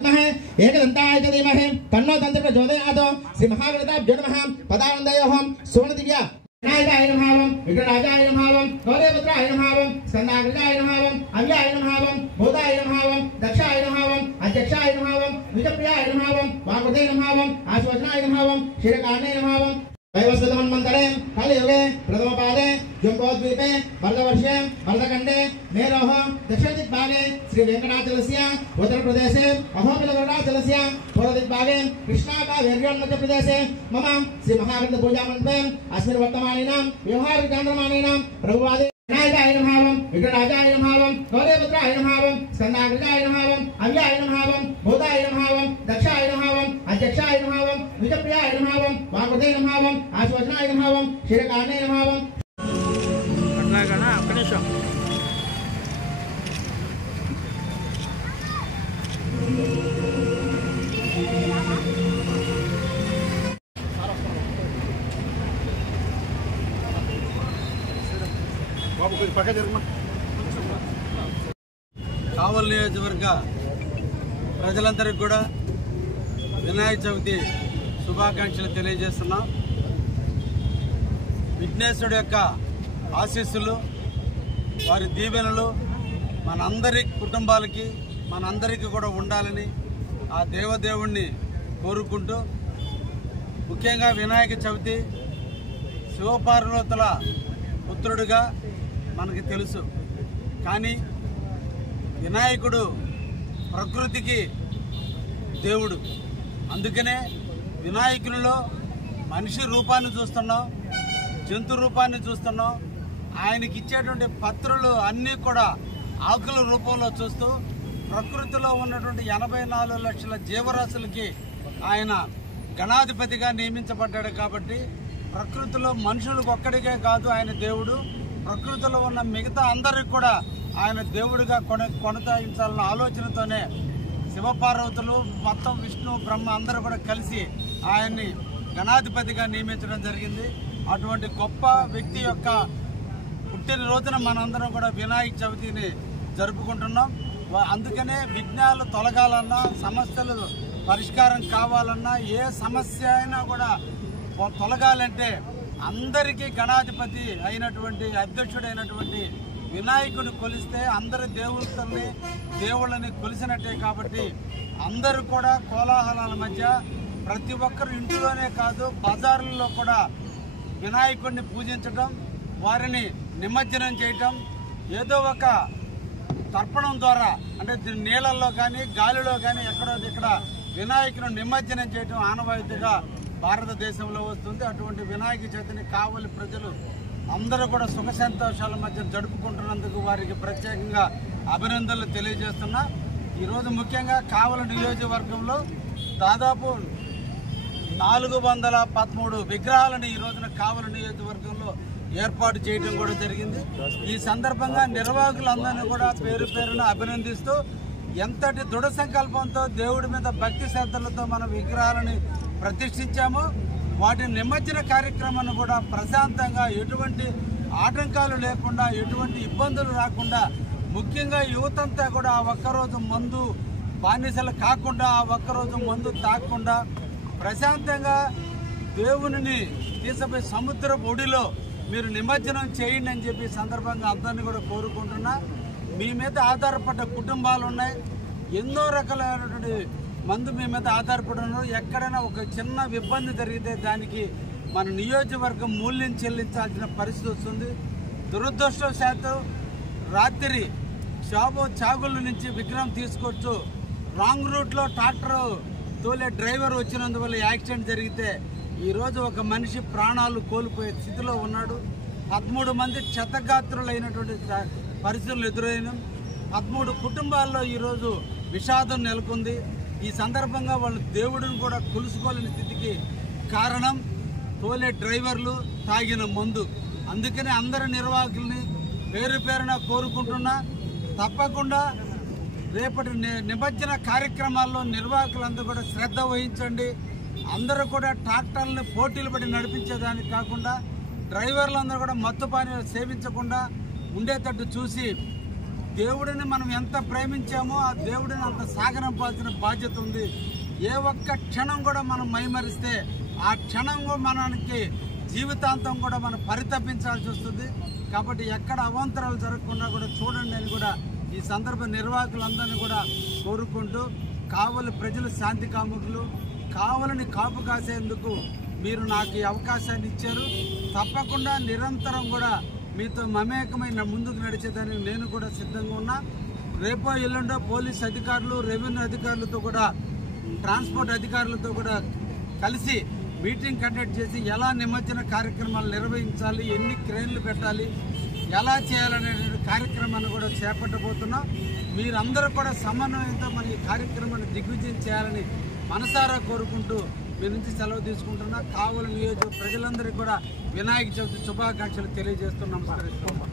एकदन्ताय च धीमहि तन्नो तन्त्र प्रचोदयात् श्री महागणताभ्यो नमः पदानन्दयोः सुवर्णदिव्य विनायकाय नमः विघ्नराजाय नमः गौरीपुत्राय नमः स्कन्दाग्रजाय नमः अव्याय नमः भूताय नमः दक्षाय नमः अध्यक्षाय नमः विजप्रियाय नमः वाग्वते नमः आश्वसनाय नमः क्षीरकार्णे नमः वैवस्वतमन्वन्तरे कलियुगे प्रथमपादे जम्बोद्वीपे भरतवर्षे भरतखण्डे मेरोः दक्षिणदिग्भागे श्रीवेङ्कटाचलस्य उत्तरप्रदेशे अहोबिलगरुडाचलस्य पूर्वदिग्भागे कृष्णाकावेर्योन्मध्यप्रदेशे मम श्रीमहागणपतिपूजामण्डपे अस्मिन् वर्तमानेनां व्यवहारिकचान्द्रमानेनां प्रभुवादे विनायकाय नमः विघ्नराजाय नमः गौरीपुत्राय नमः स्कन्दाग्रजाय नमः अव्याय नमः भूताय नमः दक्षाय नमः अध्यक्षाय नमः विजप्रियाय नमः वाग्वते नमः आश्वसनाय नमः क्षीरकार्णे नमः కావలి నియోజకవర్గ ప్రజలందరికీ కూడా వినాయక చవితి శుభాకాంక్షలు తెలియజేస్తున్నాం. విఘ్నేశ్వరుడు యొక్క ఆశీస్సులు వారి దీవెనలు మనందరి కుటుంబాలకి మనందరికీ కూడా ఉండాలని ఆ దేవదేవుణ్ణి కోరుకుంటూ ముఖ్యంగా వినాయక చవితి శివపార్వతుల పుత్రుడుగా మనకి తెలుసు. కానీ వినాయకుడు ప్రకృతికి దేవుడు. అందుకనే వినాయకునిలో మనిషి రూపాన్ని చూస్తున్నాం, జంతు రూపాన్ని చూస్తున్నాం. ఆయనకి ఇచ్చేటువంటి పత్రులు అన్నీ కూడా ఆకుల రూపంలో చూస్తూ ప్రకృతిలో ఉన్నటువంటి 84 లక్షల జీవరాశులకి ఆయన గణాధిపతిగా నియమించబడ్డాడు. కాబట్టి ప్రకృతిలో మనుషులకు ఒక్కడికే కాదు ఆయన దేవుడు, ప్రకృతిలో ఉన్న మిగతా అందరికి కూడా ఆయన దేవుడిగా కొనసాగించాలన్న ఆలోచనతోనే శివపార్వతులు మొత్తం విష్ణు బ్రహ్మ అందరూ కూడా కలిసి ఆయన్ని గణాధిపతిగా నియమించడం జరిగింది. అటువంటి గొప్ప వ్యక్తి యొక్క పుట్టినరోజున మనందరం కూడా వినాయక చవితిని జరుపుకుంటున్నాం. అందుకనే విఘ్నాలు తొలగాలన్నా, సమస్యలు పరిష్కారం కావాలన్నా, ఏ సమస్య అయినా కూడా తొలగాలంటే అందరికీ గణాధిపతి అయినటువంటి అధ్యక్షుడైనటువంటి వినాయకుడిని కొలిస్తే అందరి దేవుళ్ళని కొలిసినట్టే. కాబట్టి అందరూ కూడా కోలాహలాల మధ్య ప్రతి ఒక్కరు ఇంట్లోనే కాదు బజార్లలో కూడా వినాయకుడిని పూజించడం, వారిని నిమజ్జనం చేయటం, ఏదో ఒక తర్పణం ద్వారా అంటే నీళ్ళల్లో కానీ గాలిలో కానీ ఎక్కడో ఇక్కడ వినాయకుని నిమజ్జనం చేయడం ఆనవాయితీగా భారతదేశంలో వస్తుంది. అటువంటి వినాయక చవితిని కావలి ప్రజలు అందరూ కూడా సుఖ సంతోషాల మధ్య జరుపుకుంటున్నందుకు వారికి ప్రత్యేకంగా అభినందనలు తెలియజేస్తున్నా. ఈరోజు ముఖ్యంగా కావలి నియోజకవర్గంలో దాదాపు 413 విగ్రహాలను ఈ రోజున కావలి నియోజకవర్గంలో ఏర్పాటు చేయడం కూడా జరిగింది. ఈ సందర్భంగా నిర్వాహకులందరినీ కూడా పేరు పేరున అభినందిస్తూ ఎంతటి దృఢ సంకల్పంతో దేవుడి మీద భక్తి శ్రద్ధలతో మన విగ్రహాలని ప్రతిష్ఠించామో వాటి నిమజ్జన కార్యక్రమాన్ని కూడా ప్రశాంతంగా ఎటువంటి ఆటంకాలు లేకుండా ఎటువంటి ఇబ్బందులు రాకుండా ముఖ్యంగా యువతంతా కూడా ఆ ఒక్కరోజు మందు బానిసలు కాకుండా ఆ ఒక్కరోజు మందు తాగకుండా ప్రశాంతంగా దేవుని తీసుకుపోయి సముద్ర ఒడిలో మీరు నిమజ్జనం చేయండి అని చెప్పి సందర్భంగా అందరినీ కూడా కోరుకుంటున్నా. మీ మీద ఆధారపడ్డ కుటుంబాలు ఉన్నాయి, ఎన్నో రకాలైనటువంటి మందు మీ మీద ఆధారపడి ఉన్నారు. ఎక్కడైనా ఒక చిన్న ఇబ్బంది జరిగితే దానికి మన నియోజకవర్గం మూల్యం చెల్లించాల్సిన పరిస్థితి వస్తుంది. దురదృష్టవశాత్తు రాత్రి చాగుళ్ళ నుంచి విగ్రహం తీసుకొచ్చు రాంగ్ రూట్లో ట్రాక్టర్ తోలే డ్రైవర్ వచ్చినందువల్ల యాక్సిడెంట్ జరిగితే ఈరోజు ఒక మనిషి ప్రాణాలు కోల్పోయే స్థితిలో ఉన్నాడు. 13 మంది క్షతగాత్రులైనటువంటి పరిస్థితులు ఎదురైన 13 కుటుంబాల్లో ఈరోజు విషాదం నెలకొంది. ఈ సందర్భంగా వాళ్ళు దేవుడిని కూడా కొలుసుకోలేని స్థితికి కారణం తోలే డ్రైవర్లు తాగిన మందు. అందుకని అందరి నిర్వాహకుల్ని పేరు పేరున కోరుకుంటున్నా, తప్పకుండా రేపటి నిమజ్జన కార్యక్రమాల్లో నిర్వాహకులందరూ కూడా శ్రద్ధ వహించండి. అందరూ కూడా ట్రాక్టర్లను పోటీలు పడి నడిపించేదానికి కాకుండా డ్రైవర్లందరూ కూడా మత్తుపానీయాలు సేవించకుండా ఉండేటట్టు చూసి దేవుడిని మనం ఎంత ప్రేమించామో ఆ దేవుడిని అంత సాగనంపాల్సిన బాధ్యత ఉంది. ఏ ఒక్క క్షణం కూడా మనం మైమరిస్తే ఆ క్షణం మనకి జీవితాంతం కూడా మనం పరితపించాల్సి వస్తుంది. కాబట్టి ఎక్కడ అవాంతరాలు జరగకుండా కూడా చూడండి అని కూడా ఈ సందర్భ నిర్వాహకులందరినీ కూడా కోరుకుంటూ, కావలి ప్రజలు శాంతి కాముకులు, కావలిని కాపు కాసేందుకు మీరు నాకు ఈ అవకాశాన్ని ఇచ్చారు. తప్పకుండా నిరంతరం కూడా మీతో మమేకమైన ముందుకు నడిచేదానికి నేను కూడా సిద్ధంగా ఉన్నా. రేపో ఎల్లుండో పోలీస్ అధికారులు, రెవెన్యూ అధికారులతో కూడా, ట్రాన్స్పోర్ట్ అధికారులతో కూడా కలిసి మీటింగ్ కండక్ట్ చేసి ఎలా నిమజ్జన కార్యక్రమాలు నిర్వహించాలి, ఎన్ని క్రేన్లు పెట్టాలి, ఎలా చేయాలనే కార్యక్రమాన్ని కూడా చేపట్టబోతున్నాం. మీరందరూ కూడా సమన్వయంతో మన ఈ కార్యక్రమాన్ని దిగ్విజయం చేయాలని మనసారా కోరుకుంటూ మీ నుంచి సెలవు తీసుకుంటున్నా. కావలి నియోజక ప్రజలందరికీ కూడా వినాయక చవితి శుభాకాంక్షలు తెలియజేస్తూ నమస్కరిస్తున్నాం.